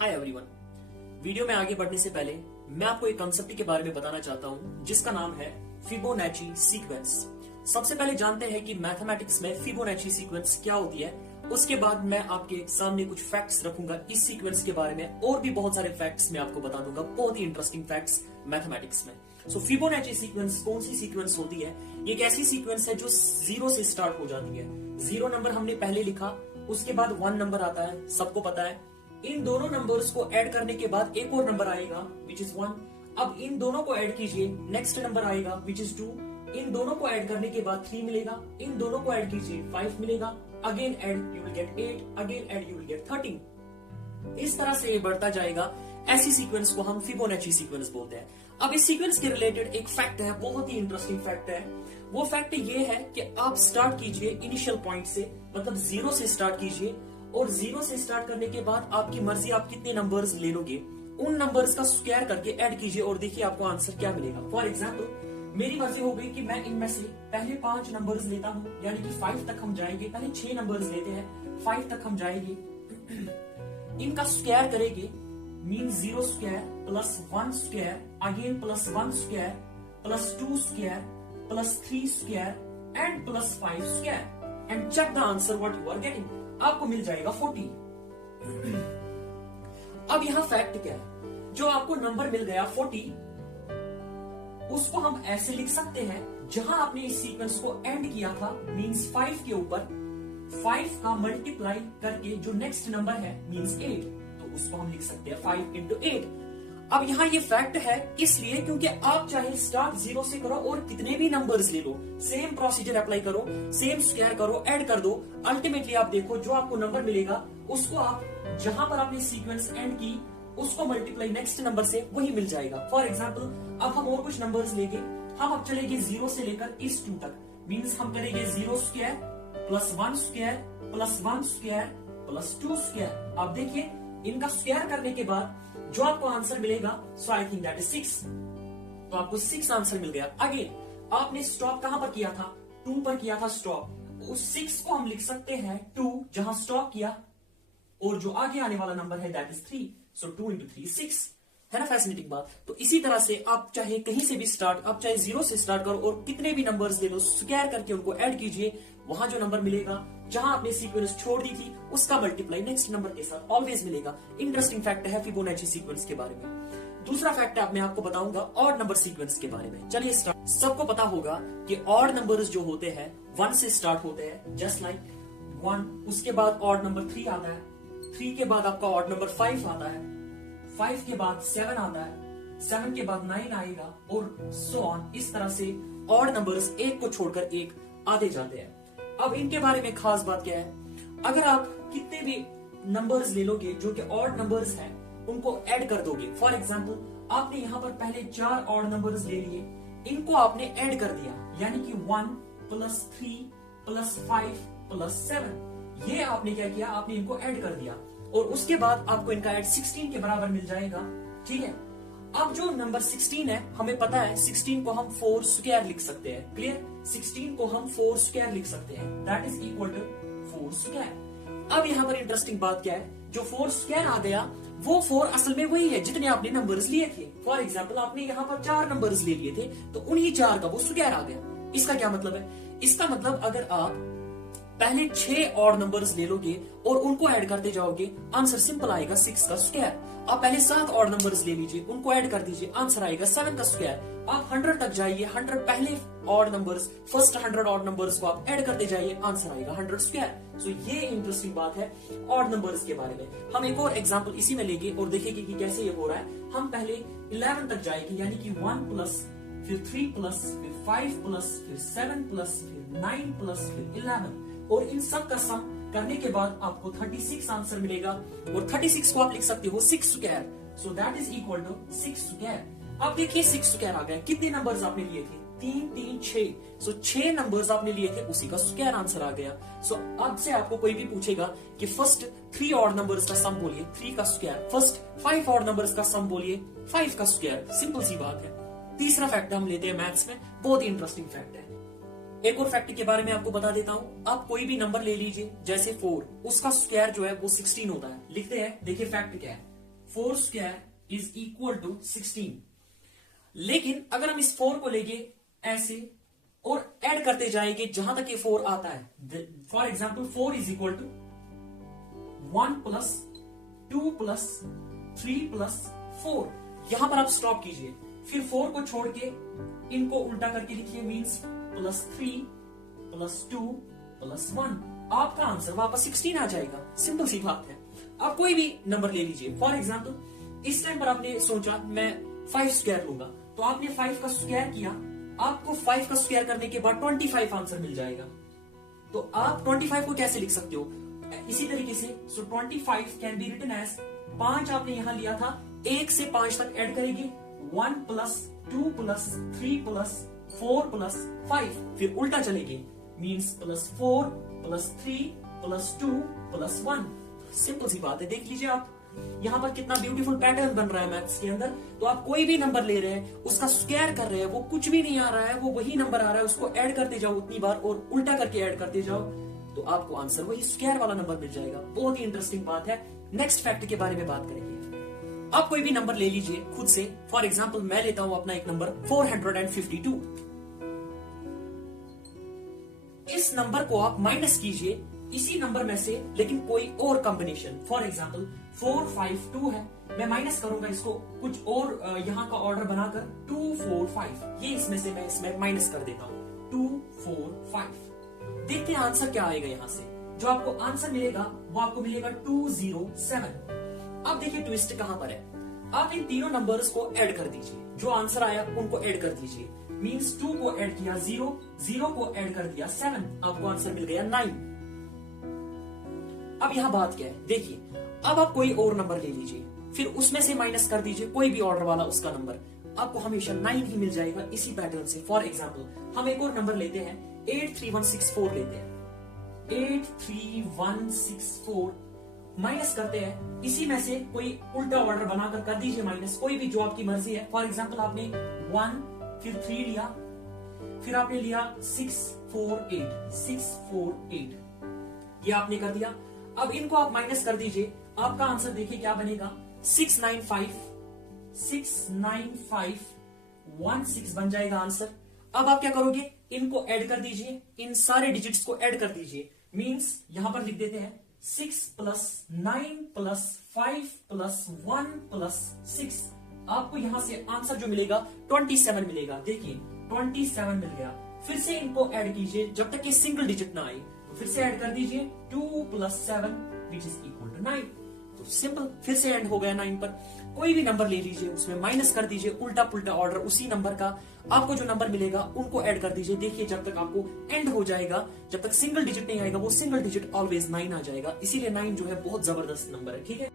Hi everyone. Video में आगे बढ़ने से पहले मैं आपको एक कंसेप्ट के बारे में बताना चाहता हूं जिसका नाम है फिबोनाची सीक्वेंस। सबसे पहले जानते हैं कि मैथमेटिक्स में फिबोनाची सीक्वेंस क्या होती है। उसके बाद मैं आपके सामने कुछ फैक्ट्स रखूंगा इस सीक्वेंस के बारे में, और भी बहुत सारे फैक्ट्स मैं आपको बता दूंगा, बहुत ही इंटरेस्टिंग फैक्ट्स मैथमेटिक्स में। सो फिबोनाची सीक्वेंस कौन सी सीक्वेंस होती है? ये एक ऐसी सीक्वेंस है जो 0 से स्टार्ट हो जाती है। 0 नंबर हमने पहले लिखा, उसके बाद 1 नंबर आता है, सबको पता है। इन दोनों नंबर्स को ऐड करने के बाद एक और नंबर आएगा विच इज 1। अब इन दोनों को ऐड कीजिए, नेक्स्ट नंबर आएगा विच इज 2। इन दोनों को ऐड करने के बाद 3 मिलेगा, इन दोनों को ऐड कीजिए 5 मिलेगा, again add you will get 8, again add you will get 13। इस तरह से ये बढ़ता जाएगा। ऐसी सीक्वेंस को हम फिबोनाची सीक्वेंस बोलते हैं। अब इस सीक्वेंस के रिलेटेड एक फैक्ट है, बहुत ही इंटरेस्टिंग फैक्ट है। वो फैक्ट ये है कि आप स्टार्ट कीजिए इनिशियल पॉइंट से, मतलब 0 से स्टार्ट कीजिए, और 0 से स्टार्ट करने के बाद आपकी मर्जी आप कितने नंबर्स ले लोगे, उन नंबर्स का स्क्वायर करके ऐड कीजिए और देखिए आपको आंसर क्या मिलेगा। फॉर एग्जाम्पल मेरी मर्जी हो गई कि मैं इनमें से पहले 5 नंबर्स लेता हूं, यानी कि 5 तक हम जाएंगे। पहले 6 नंबर्स लेते हैं, 5 तक हम जाएंगे, इनका स्क्वायर करेंगे, mean 0 square plus 1 square, again plus 1 square plus 2 square plus 3 square and plus 5 square, and check the answer what you are getting. आपको मिल जाएगा 40। अब यहां फैक्ट क्या है? जो आपको नंबर मिल गया 40, उसको हम ऐसे लिख सकते हैं, जहां आपने इस सीक्वेंस को एंड किया था, मींस 5 के ऊपर 5 का मल्टीप्लाई करके जो नेक्स्ट नंबर है मींस 8, तो उसको हम लिख सकते हैं 5 into 8। अब यहाँ ये फैक्ट है इसलिए क्योंकि आप चाहे स्टार्ट 0 से करो और कितने भी नंबर्स ले लो, सेम प्रोसीजर अप्लाई करो, सेम स्क्वायर करो, ऐड कर दो, अल्टीमेटली आप देखो जो आपको नंबर मिलेगा उसको आप जहां पर आपने सीक्वेंस एंड की उसको मल्टीप्लाई नेक्स्ट नंबर से वही मिल जाएगा। फॉर एग्जाम्पल अब हम और कुछ नंबर्स लेंगे, हम अब चलेंगे 0 से लेकर इस 2 तक, मीन्स हम करेंगे 0 square plus 1 square plus 1 square plus 2 square. आप देखिए इनका स्क्वायर करने के बाद जो आपको आंसर मिलेगा, सो आई थिंक दैट इज 6। तो आपको 6 आंसर मिल गया। अगेन आपने स्टॉप कहां पर किया था? 2 पर किया था स्टॉप। उस 6 को हम लिख सकते हैं 2 जहां स्टॉप किया, और जो आगे आने वाला नंबर है दैट इज 3। सो 2 into 3 6 है ना। फैसिनेटिंग बात। तो इसी तरह से आप चाहे कहीं से भी स्टार्ट, आप चाहे 0 से स्टार्ट करो और कितने भी नंबर्स ले लो, स्क्वायर करके उनको ऐड कीजिए, वहां जो नंबर मिलेगा जहां आपने सीक्वेंस छोड़ दी थी उसका मल्टीप्लाई नेक्स्ट नंबर के साथ ऑलवेज मिलेगा। इंटरेस्टिंग फैक्ट है फिबोनाची सीक्वेंस के बारे में। दूसरा फैक्ट है मैं आपको बताऊंगा ऑड नंबर सीक्वेंस के बारे में। चलिए स्टार्ट। सबको पता होगा कि ऑड नंबर्स जो होते हैं 1 से स्टार्ट होते हैं, जस्ट लाइक 1। उसके बाद ऑड नंबर 3 आता है, 3 के बाद आपका ऑड नंबर 5 आता है, 5 के बाद 7 आता है, 7 के बाद 9 आएगा, और सो ऑन। इस तरह से ऑड नंबर्स एक को छोड़कर एक आते जाते हैं। अब इनके बारे में खास बात क्या है? अगर आप कितने भी नंबर्स ले लोगे जो कि ऑड नंबर्स हैं, उनको ऐड कर दोगे। फॉर एग्जांपल आपने यहाँ पर पहले 4 ऑड नंबर्स ले लिए, इनको आपने ऐड कर दिया, यानी कि 1 प्लस 3 प्लस 5 प्लस 7, ये आपने क्या किया? आपने इनको ऐड कर दिया, और उसके बाद आपको इनका ऐड 16 के बराबर मिल जाएगा। ठीक है। अब जो नंबर 16 है, हमें पता है 16 को हम 4 स्क्वायर लिख सकते हैं। क्लियर? 16 को हम 4 स्क्वायर लिख सकते हैं, that is equal to 4 square. अब यहाँ पर इंटरेस्टिंग बात क्या है? जो 4 स्क्वायर आ गया, वो 4 असल में वही है जितने आपने नंबर्स लिए थे। फॉर एग्जाम्पल आपने यहाँ पर 4 नंबर्स ले लिए थे, तो उन्हीं 4 का वो स्क्वायर आ गया। इसका क्या मतलब है? इसका मतलब अगर आप पहले 6 ऑड नंबर्स ले लोगे और उनको ऐड करते जाओगे, आंसर सिंपल आएगा 6 का स्क्वायर। आप पहले 7 ऑड नंबर्स ले लीजिए, उनको ऐड कर दीजिए, आंसर आएगा 7 का स्क्वायर। आप 100 तक जाइए, 100 पहले odd numbers, first 100 odd numbers को आप ऐड करते जाइए, आंसर आएगा 100 स्क्वायर। सो ये इंटरेस्टिंग बात है ऑड नंबर्स के बारे में। हम एक और एग्जांपल इसी में लेंगे और देखेंगे कि कैसे ये हो रहा है। हम पहले 11 तक जाएंगे, यानी कि 1 प्लस, फिर 3 प्लस, फिर 5 प्लस, फिर 7 प्लस, फिर 9 प्लस, फिर 11, और इन सब का सम करने के बाद आपको 36 आंसर मिलेगा, और 36 को आप लिख सकते हो 6 square. So that is equal to 6 square. अब देखिए 6 स्क्वायर आ गया। कितने नंबर्स आपने लिए थे? 3 3 6। सो 6 नंबर्स आपने लिए थे, उसी का स्क्वायर आंसर आ गया। सो अब से आपको कोई भी पूछेगा कि फर्स्ट 3 ऑड नंबर्स का सम बोलिए, 3 का स्क्वायर। फर्स्ट 5 ऑड नंबर्स का सम बोलिए, 5 का स्क्वायर। सिंपल सी बात है। तीसरा फैक्ट हम लेते हैं मैथ्स में, बहुत ही इंटरेस्टिंग फैक्ट है। एक और फैक्ट के बारे में आपको बता देता हूं। आप कोई भी नंबर ले लीजिए, जैसे 4, उसका स्क्वायर जो है वो 16 होता है। लिखते हैं, देखिए फैक्ट क्या है। 4 स्क्वायर इज इक्वल टू 16। लेकिन अगर हम इस 4 को लेके ऐसे और ऐड करते जाएंगे जहां तक ये 4 आता है, for example 4 is equal to 1 plus 2 plus 3 plus 4, यहां पर आप स्टॉप कीजिए, फिर 4 को छोड़ के इनको उल्टा करके लिखिए, मींस प्लस 3 प्लस 2 प्लस 1, आपका आंसर वापस 16 आ जाएगा। सिंपल सी बात है। आप कोई भी नंबर ले लीजिए, फॉर एग्जाम्पल इस टाइम पर आपने सोचा मैं 5 स्क्वायर लूंगा, तो आपने 5 का स्क्वायर किया, आपको 5 का स्क्वायर करने के बाद 25 आंसर मिल जाएगा। तो आप 25 को कैसे लिख सकते हो? इसी तरीके से 25 कैन बी रिटन एज 5 आपने यहां लिया था, 1 से 5 तक ऐड करेंगे, 1 प्लस 2 प्लस 3 प्लस 4 प्लस 5, फिर उल्टा चलेंगे, means plus 4 plus 3 plus 2 plus 1। Simple सी बात है, देख लीजिए आप यहां पर कितना ब्यूटीफुल पैटर्न बन रहा है मैथ्स के अंदर। तो आप कोई भी नंबर ले रहे हैं, उसका स्क्वायर कर रहे हैं, वो कुछ भी नहीं आ रहा है, वो वही नंबर आ रहा है, उसको ऐड करते जाओ उतनी बार और उल्टा करके ऐड करते जाओ, तो आपको आंसर वही स्क्वायर वाला नंबर मिल जाएगा। बहुत ही इंटरेस्टिंग बात है। नेक्स्ट फैक्ट के बारे में बात करेंगे। आप कोई भी नंबर ले लीजिए खुद से, फॉर एग्जाम्पल मैं लेता हूं अपना एक नंबर 452। इस नंबर को आप माइनस कीजिए इसी नंबर में से, लेकिन कोई और कॉम्बिनेशन, फॉर एग्जाम्पल 452 है, मैं माइनस करूंगा इसको कुछ और यहां का ऑर्डर बनाकर 245, ये इसमें से मैं इसमें माइनस कर देता हूं 245। देखते हैं आंसर क्या आएगा। यहां से जो आपको आंसर मिलेगा वो आपको मिलेगा 207। अब देखिए ट्विस्ट कहां पर है। आप इन तीनों नंबर्स को ऐड कर दीजिए, जो आंसर आया उनको ऐड कर दीजिए, मींस 2 को ऐड किया 0, 0 को ऐड कर दिया 7, आपको आंसर मिल गया 9। अब यहां बात क्या है, देखिए अब आप कोई और नंबर ले लीजिए, फिर उसमें से माइनस कर दीजिए कोई भी ऑर्डर वाला उसका नंबर, आपको हमेशा 9 ही मिल जाएगा इसी पैटर्न से। फॉर एग्जाम्पल हम एक और नंबर लेते हैं, 83164 लेते हैं, 83164 माइनस करते हैं, इसी में से कोई उल्टा ऑर्डर बनाकर कर दीजिए माइनस, कोई भी जो आपकी मर्जी है। फॉर एग्जाम्पल आपने 1 फिर 3 लिया, फिर आपने लिया 648, ये आपने कर दिया। अब इनको आप माइनस कर दीजिए, आपका आंसर देखिए क्या बनेगा, 69516 बन जाएगा आंसर। अब आप क्या करोगे, इनको ऐड कर दीजिए, इन सारे डिजिट्स को ऐड कर दीजिए, मींस यहां पर लिख देते हैं 6 प्लस 9 प्लस 5 प्लस 1 प्लस 6, आपको यहां से आंसर जो मिलेगा 27 मिलेगा। देखिए 27 मिल गया। फिर से इनको ऐड कीजिए जब तक ये सिंगल डिजिट ना आए, तो फिर से ऐड कर दीजिए 2 plus 7 which is equal to 9। तो सिंपल फिर से एंड हो गया 9 पर। कोई भी नंबर ले लीजिए, उसमें माइनस कर दीजिए, उल्टा पुल्टा ऑर्डर उसी नंबर का, आपको जो नंबर मिलेगा उनको ऐड कर दीजिए। देखिए जब तक आपको एंड हो जाएगा, जब तक सिंगल डिजिट नहीं आएगा, वो सिंगल डिजिट ऑलवेज 9 आ जाएगा। इसीलिए 9 जो है बहुत जबरदस्त नंबर है, ठीक है।